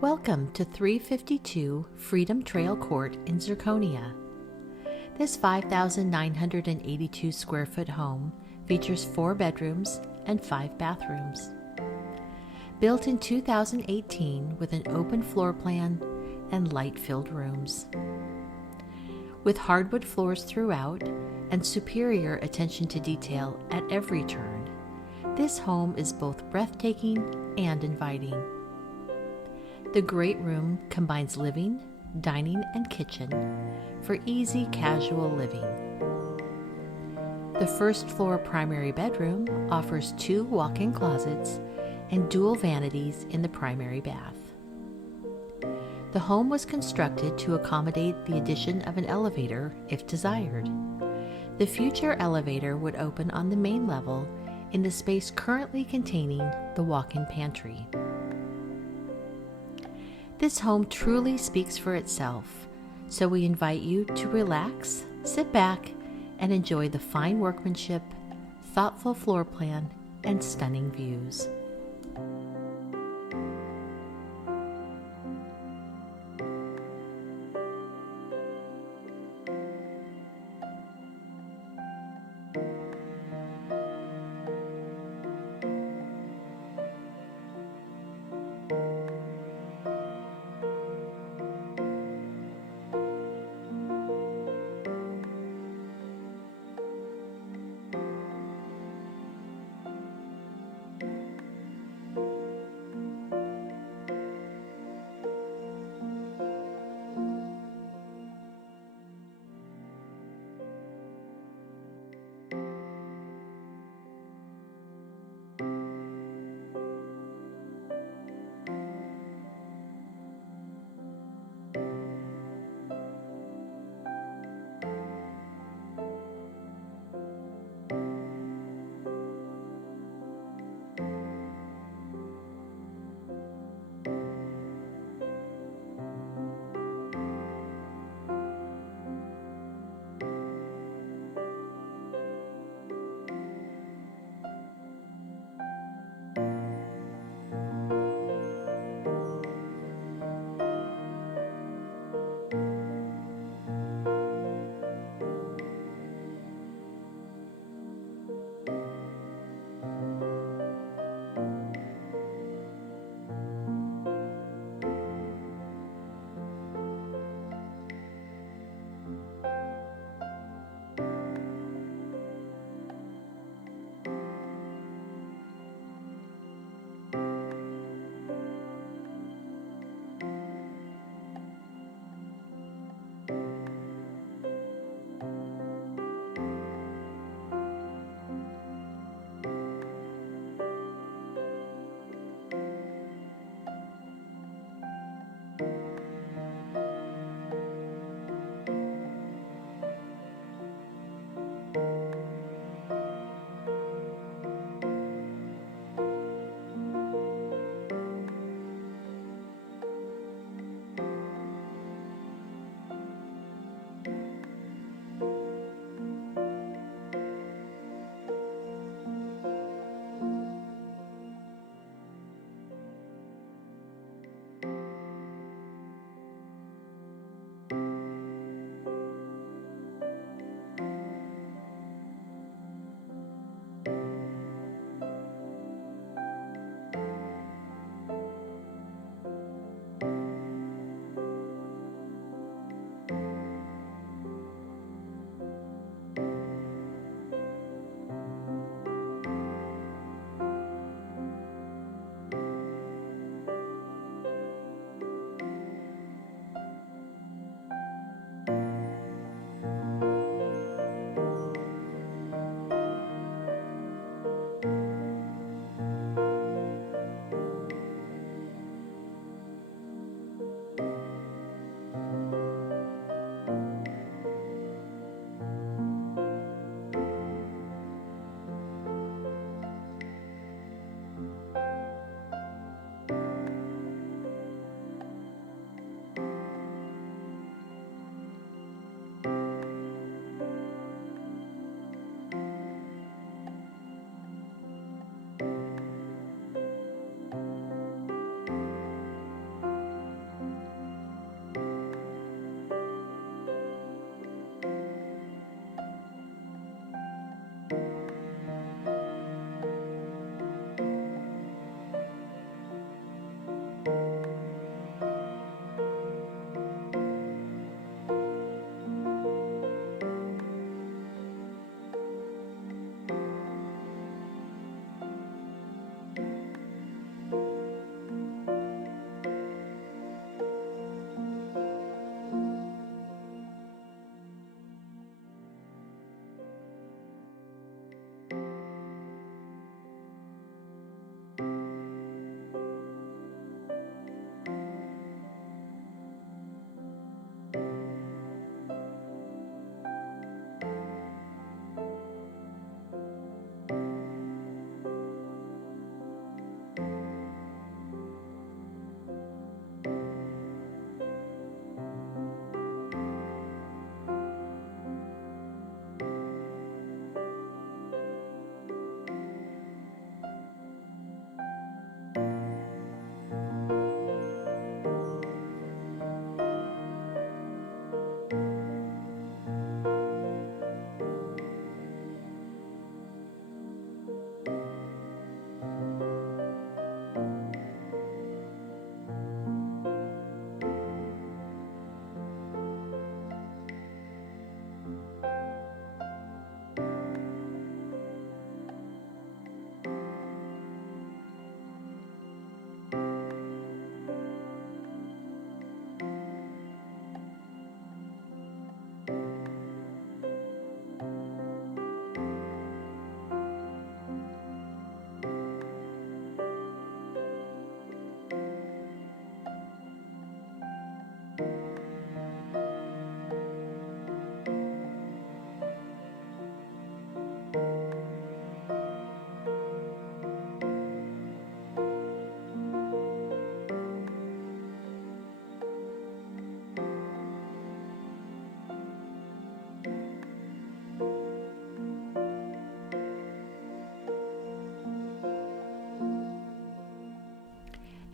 Welcome to 352 Freedom Trail Court in Zirconia. This 5,982 square foot home features 4 bedrooms and 5 bathrooms. Built in 2018 with an open floor plan and light-filled rooms. With hardwood floors throughout and superior attention to detail at every turn, this home is both breathtaking and inviting. The great room combines living, dining, and kitchen for easy, casual living. The first floor primary bedroom offers 2 walk-in closets and dual vanities in the primary bath. The home was constructed to accommodate the addition of an elevator if desired. The future elevator would open on the main level in the space currently containing the walk-in pantry. This home truly speaks for itself, so we invite you to relax, sit back, and enjoy the fine workmanship, thoughtful floor plan, and stunning views.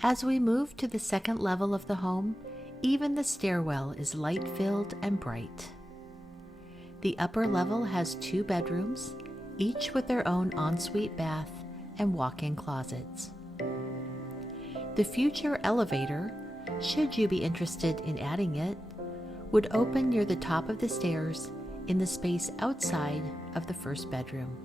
As we move to the second level of the home, even the stairwell is light-filled and bright. The upper level has 2 bedrooms, each with their own ensuite bath and walk-in closets. The future elevator, should you be interested in adding it, would open near the top of the stairs in the space outside of the first bedroom.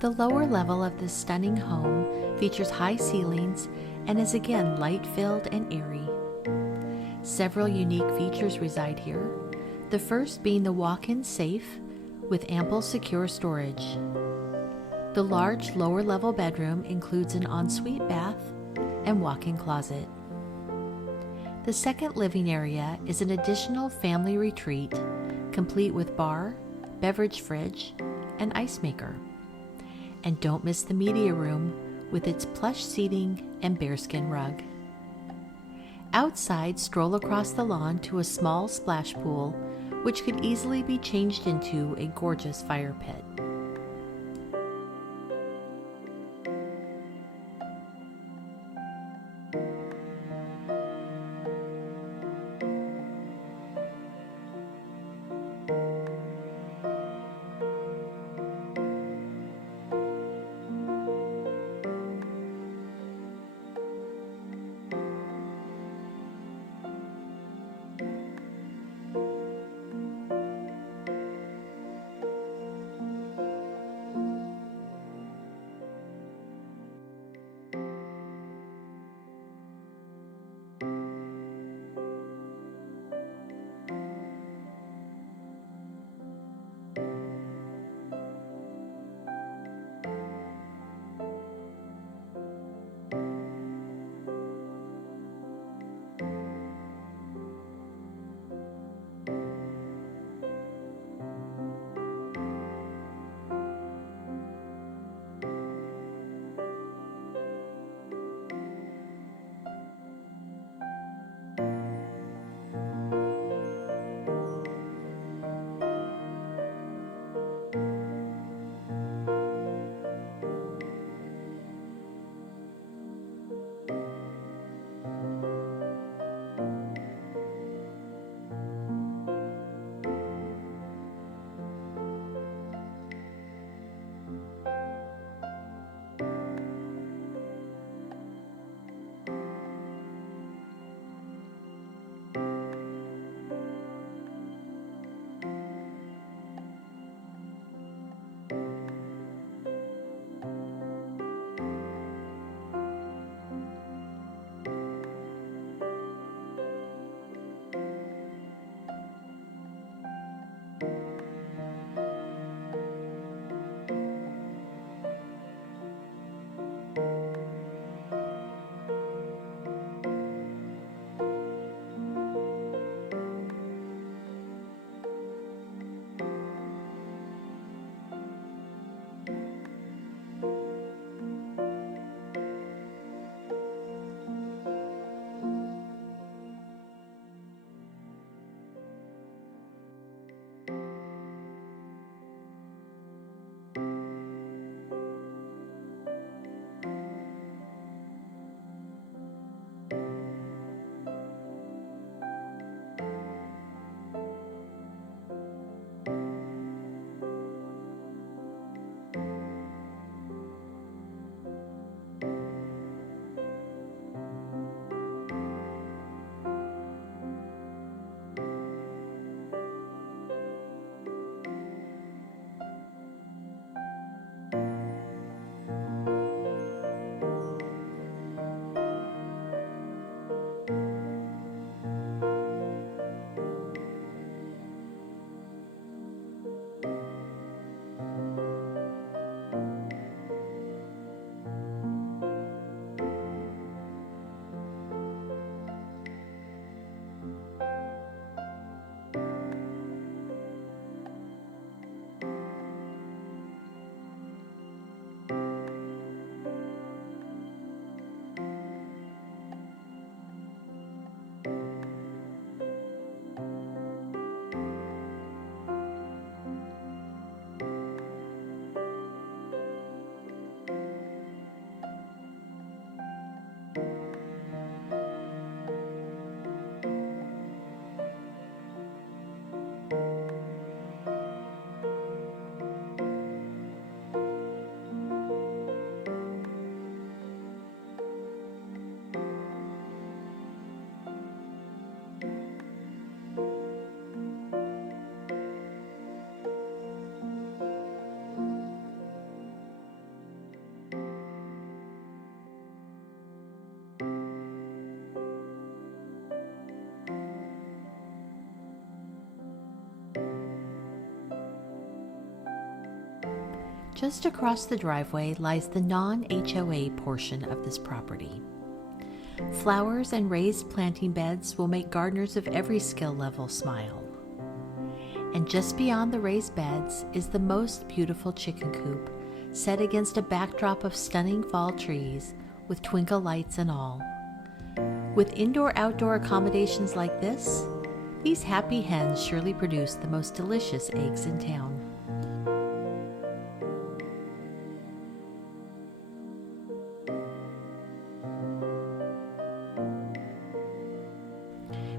The lower level of this stunning home features high ceilings and is again light-filled and airy. Several unique features reside here, the first being the walk-in safe with ample secure storage. The large lower-level bedroom includes an ensuite bath and walk-in closet. The second living area is an additional family retreat, complete with bar, beverage fridge, and ice maker. And don't miss the media room with its plush seating and bearskin rug. Outside, stroll across the lawn to a small splash pool, which could easily be changed into a gorgeous fire pit. Just across the driveway lies the non-HOA portion of this property. Flowers and raised planting beds will make gardeners of every skill level smile. And just beyond the raised beds is the most beautiful chicken coop, set against a backdrop of stunning fall trees with twinkle lights and all. With indoor-outdoor accommodations like this, these happy hens surely produce the most delicious eggs in town.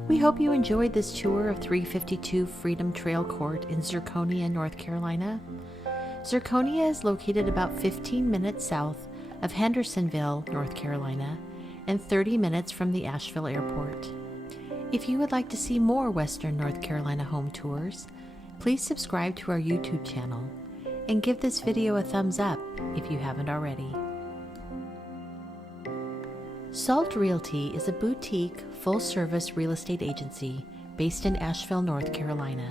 We hope you enjoyed this tour of 352 Freedom Trail Court in Zirconia, North Carolina. Zirconia is located about 15 minutes south of Hendersonville, North Carolina, and 30 minutes from the Asheville Airport. If you would like to see more Western North Carolina home tours, please subscribe to our YouTube channel and give this video a thumbs up if you haven't already. Salt Realty is a boutique, full-service real estate agency based in Asheville, North Carolina.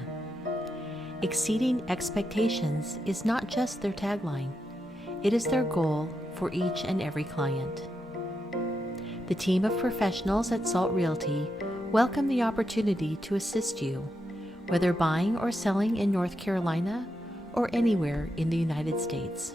Exceeding expectations is not just their tagline, it is their goal for each and every client. The team of professionals at Salt Realty welcome the opportunity to assist you, whether buying or selling in North Carolina or anywhere in the United States.